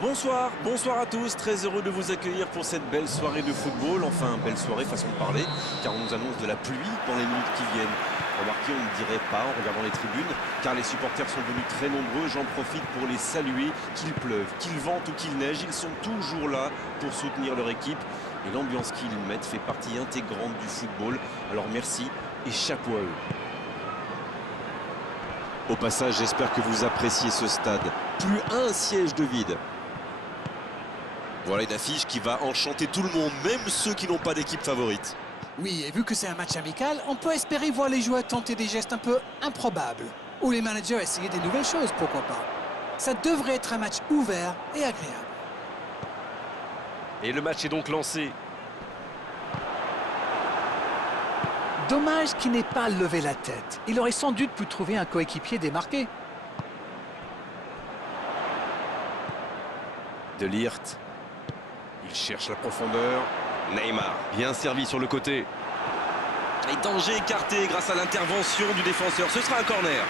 Bonsoir, bonsoir à tous, très heureux de vous accueillir pour cette belle soirée de football, enfin belle soirée façon de parler, car on nous annonce de la pluie dans les minutes qui viennent. Remarquez, on ne dirait pas en regardant les tribunes, car les supporters sont venus très nombreux, j'en profite pour les saluer, qu'il pleuve, qu'il vente ou qu'il neige, ils sont toujours là pour soutenir leur équipe, et l'ambiance qu'ils mettent fait partie intégrante du football, alors merci et chapeau à eux. Au passage, j'espère que vous appréciez ce stade, plus un siège de vide. Voilà une affiche qui va enchanter tout le monde, même ceux qui n'ont pas d'équipe favorite. Oui, et vu que c'est un match amical, on peut espérer voir les joueurs tenter des gestes un peu improbables. Ou les managers essayer des nouvelles choses, pourquoi pas. Ça devrait être un match ouvert et agréable. Et le match est donc lancé. Dommage qu'il n'ait pas levé la tête. Il aurait sans doute pu trouver un coéquipier démarqué. De Ligt. Il cherche la profondeur. Neymar, bien servi sur le côté. Et danger écarté grâce à l'intervention du défenseur. Ce sera un corner.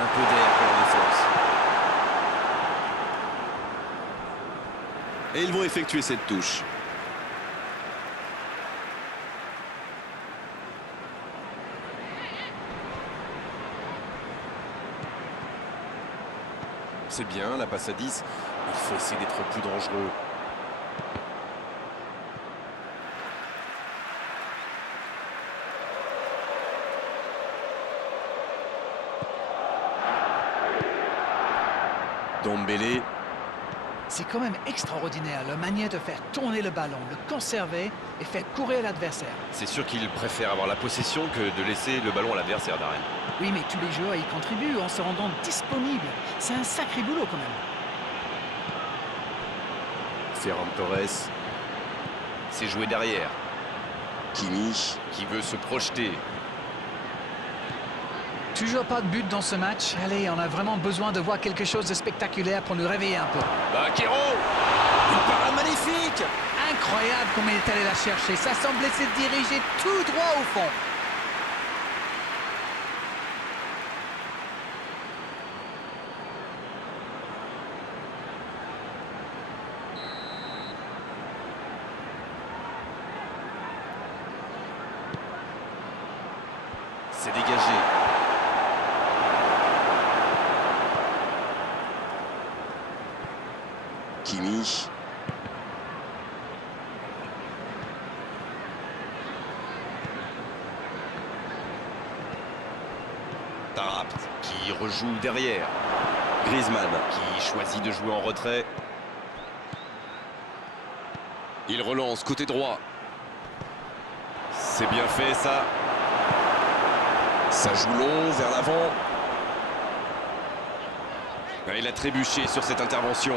Un peu d'air pour la défense. Et ils vont effectuer cette touche. C'est bien, la passe à 10. Il faut essayer d'être plus dangereux. Dombélé. C'est quand même extraordinaire leur manière de faire tourner le ballon, le conserver et faire courir l'adversaire. C'est sûr qu'il préfère avoir la possession que de laisser le ballon à l'adversaire, Darren. Oui, mais tous les joueurs y contribuent en se rendant disponibles. C'est un sacré boulot quand même. Ferran Torres. C'est joué derrière. Kimi qui veut se projeter. Toujours pas de but dans ce match. Allez, on a vraiment besoin de voir quelque chose de spectaculaire pour nous réveiller un peu. Bakero. Une parade magnifique. Incroyable comme il est allé la chercher. Ça semblait se diriger tout droit au fond. C'est dégagé. Kimi. Tarap qui rejoue derrière. Griezmann qui choisit de jouer en retrait. Il relance côté droit. C'est bien fait ça. Ça joue long vers l'avant. Il a trébuché sur cette intervention.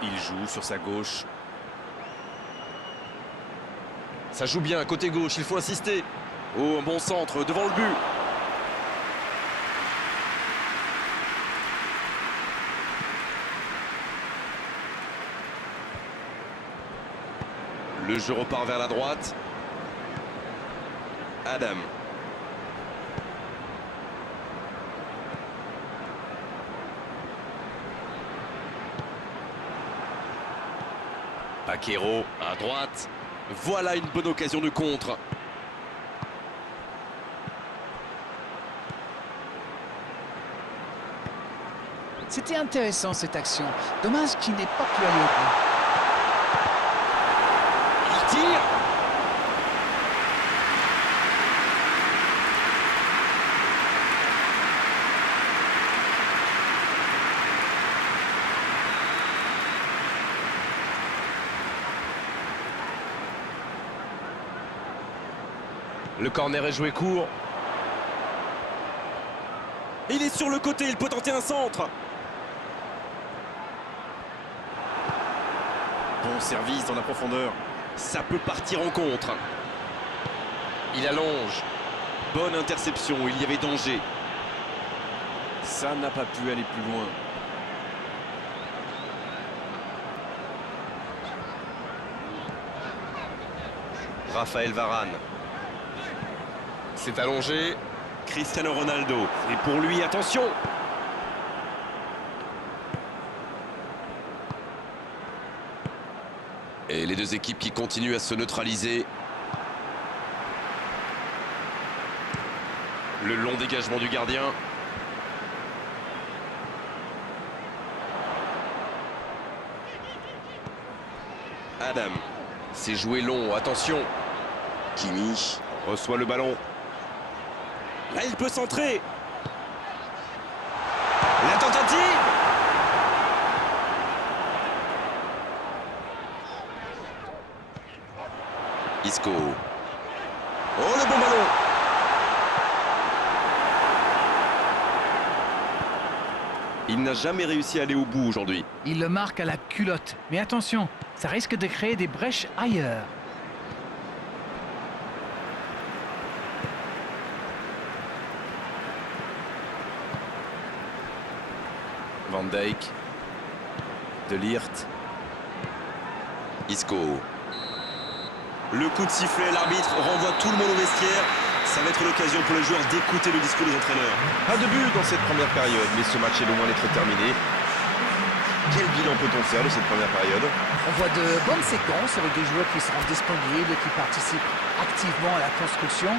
Il joue sur sa gauche. Ça joue bien côté gauche, il faut insister. Oh, un bon centre devant le but. Le jeu repart vers la droite. Adam. Bakero à droite. Voilà une bonne occasion de contre. C'était intéressant cette action. Dommage qu'il n'ait pas pu aller au bout. Il tire. Le corner est joué court. Il est sur le côté, il peut tenter un centre. Bon service dans la profondeur. Ça peut partir en contre. Il allonge. Bonne interception, il y avait danger. Ça n'a pas pu aller plus loin. Raphaël Varane. C'est allongé. Cristiano Ronaldo. Et pour lui, attention. Et les deux équipes qui continuent à se neutraliser. Le long dégagement du gardien. Adam. C'est joué long, attention. Kimi reçoit le ballon. Là, il peut centrer. La tentative. Isco. Oh, le bon ballon. Il n'a jamais réussi à aller au bout aujourd'hui. Il le marque à la culotte. Mais attention, ça risque de créer des brèches ailleurs. Van Dijk. De Ligt. Isco. Le coup de sifflet, l'arbitre renvoie tout le monde au vestiaire. Ça va être l'occasion pour les joueurs d'écouter le discours des entraîneurs. Pas de but dans cette première période, mais ce match est loin d'être terminé. Quel bilan peut-on faire de cette première période? On voit de bonnes séquences avec des joueurs qui seront disponibles, qui participent activement à la construction.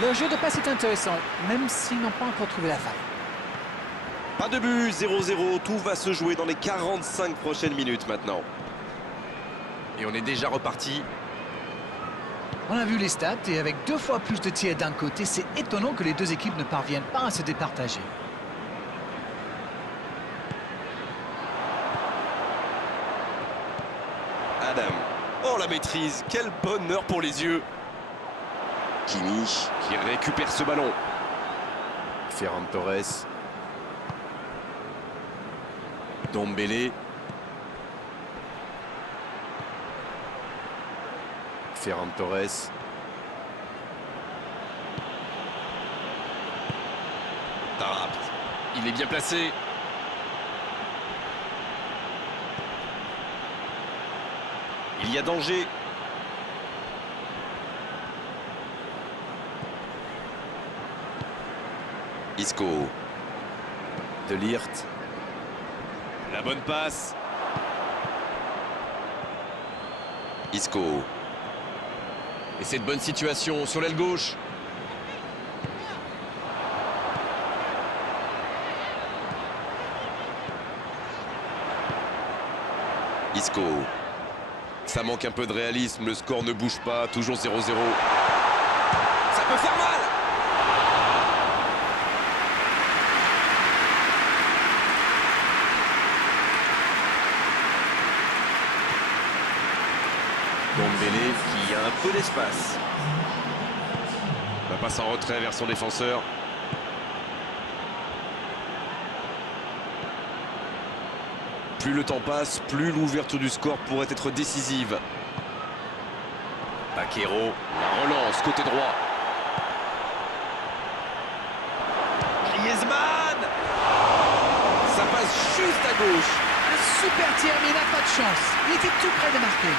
Leur jeu de passe est intéressant, même s'ils n'ont pas encore trouvé la faille. Pas de but, 0-0. Tout va se jouer dans les 45 prochaines minutes maintenant. Et on est déjà reparti. On a vu les stats et avec 2 fois plus de tirs d'un côté, c'est étonnant que les deux équipes ne parviennent pas à se départager. Adam. Oh, la maîtrise. Quel bonheur pour les yeux. Kimi Qui récupère ce ballon. Ferran Torres. Dombele. Ferran Torres. Tarap. Il est bien placé. Il y a danger. Isco. De Ligt. La bonne passe. Isco. Et cette bonne situation sur l'aile gauche. Isco. Ça manque un peu de réalisme, le score ne bouge pas, toujours 0-0. Ça peut faire mal. Dombele. Qui a un peu d'espace. La passe en retrait vers son défenseur. Plus le temps passe, plus l'ouverture du score pourrait être décisive. Baquero. La relance, côté droit. Griezmann. Ça passe juste à gauche. Un super tir, mais il n'a pas de chance. Il était tout près de marquer.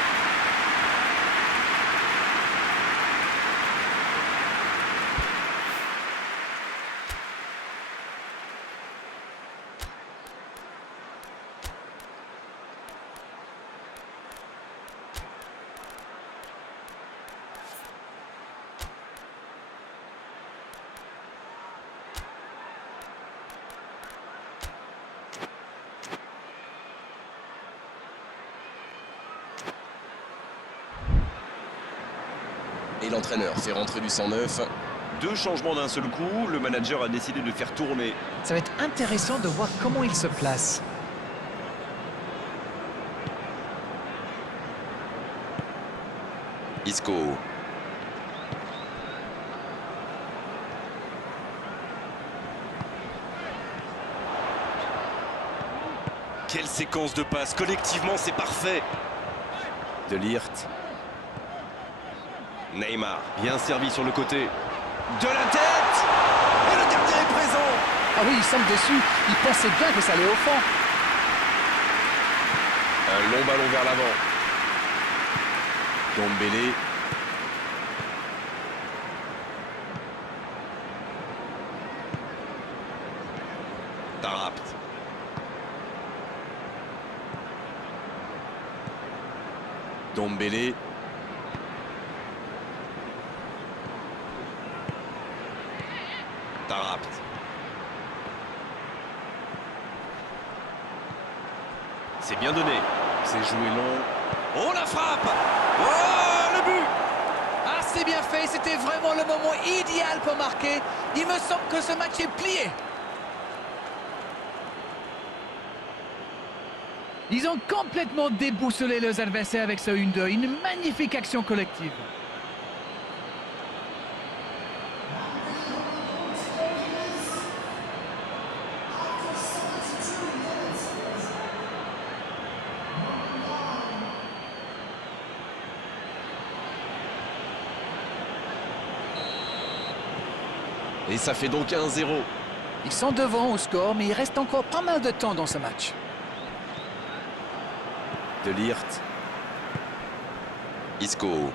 Et l'entraîneur fait rentrer du 109. 2 changements d'un seul coup. Le manager a décidé de faire tourner. Ça va être intéressant de voir comment il se place. Isco. Quelle séquence de passes. Collectivement, c'est parfait. De Ligt. Neymar, bien servi sur le côté. De la tête. Et le gardien est présent. Ah oui, il semble déçu. Il pensait bien que ça allait au fond. Un long ballon vers l'avant. Dombele. Tarap. Dombele. Tarap. C'est bien donné. C'est joué long. Oh, la frappe! Oh, le but! Ah, c'est bien fait, c'était vraiment le moment idéal pour marquer. Il me semble que ce match est plié. Ils ont complètement déboussolé leurs adversaires avec ce 1-2. Une magnifique action collective. Et ça fait donc 1-0. Ils sont devant au score, mais il reste encore pas mal de temps dans ce match. De Ligt. Isco.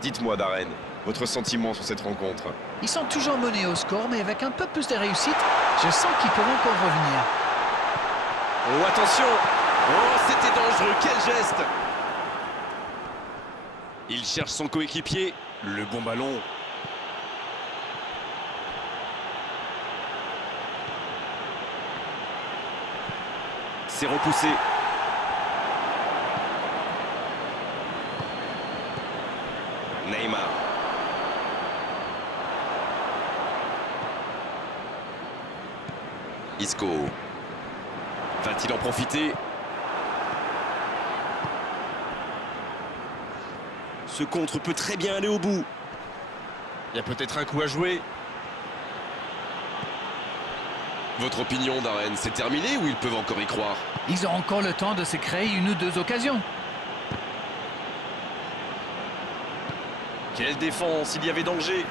Dites-moi, Darren, votre sentiment sur cette rencontre? Ils sont toujours menés au score, mais avec un peu plus de réussite, je sens qu'ils peuvent encore revenir. Oh, attention! Oh, c'était dangereux, quel geste! Il cherche son coéquipier. Le bon ballon. C'est repoussé. Neymar. Isco. Va-t-il en profiter? Ce contre peut très bien aller au bout. Il y a peut-être un coup à jouer. Votre opinion, Darren, c'est terminé ou ils peuvent encore y croire? Ils ont encore le temps de se créer une ou deux occasions. Quelle défense, il y avait danger.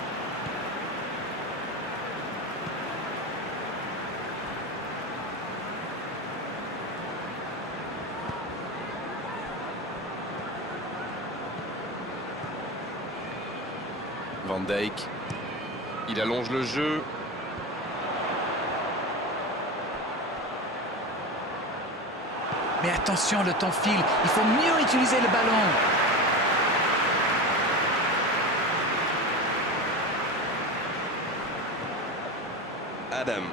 Van Dijk. Il allonge le jeu. Mais attention, le temps file. Il faut mieux utiliser le ballon. Adam.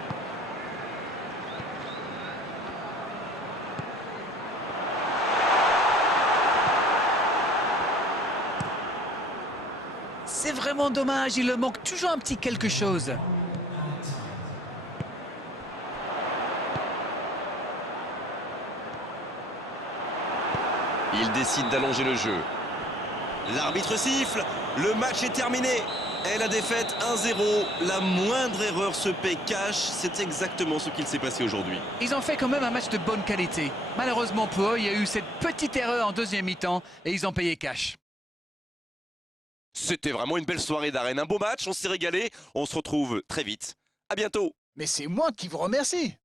C'est vraiment dommage, il leur manque toujours un petit quelque chose. Il décide d'allonger le jeu. L'arbitre siffle, le match est terminé. Et la défaite 1-0, la moindre erreur se paie cash, c'est exactement ce qu'il s'est passé aujourd'hui. Ils ont fait quand même un match de bonne qualité. Malheureusement pour eux, il y a eu cette petite erreur en deuxième mi-temps et ils ont payé cash. C'était vraiment une belle soirée d'arène, un beau match, on s'est régalé, on se retrouve très vite. À bientôt. Mais c'est moi qui vous remercie.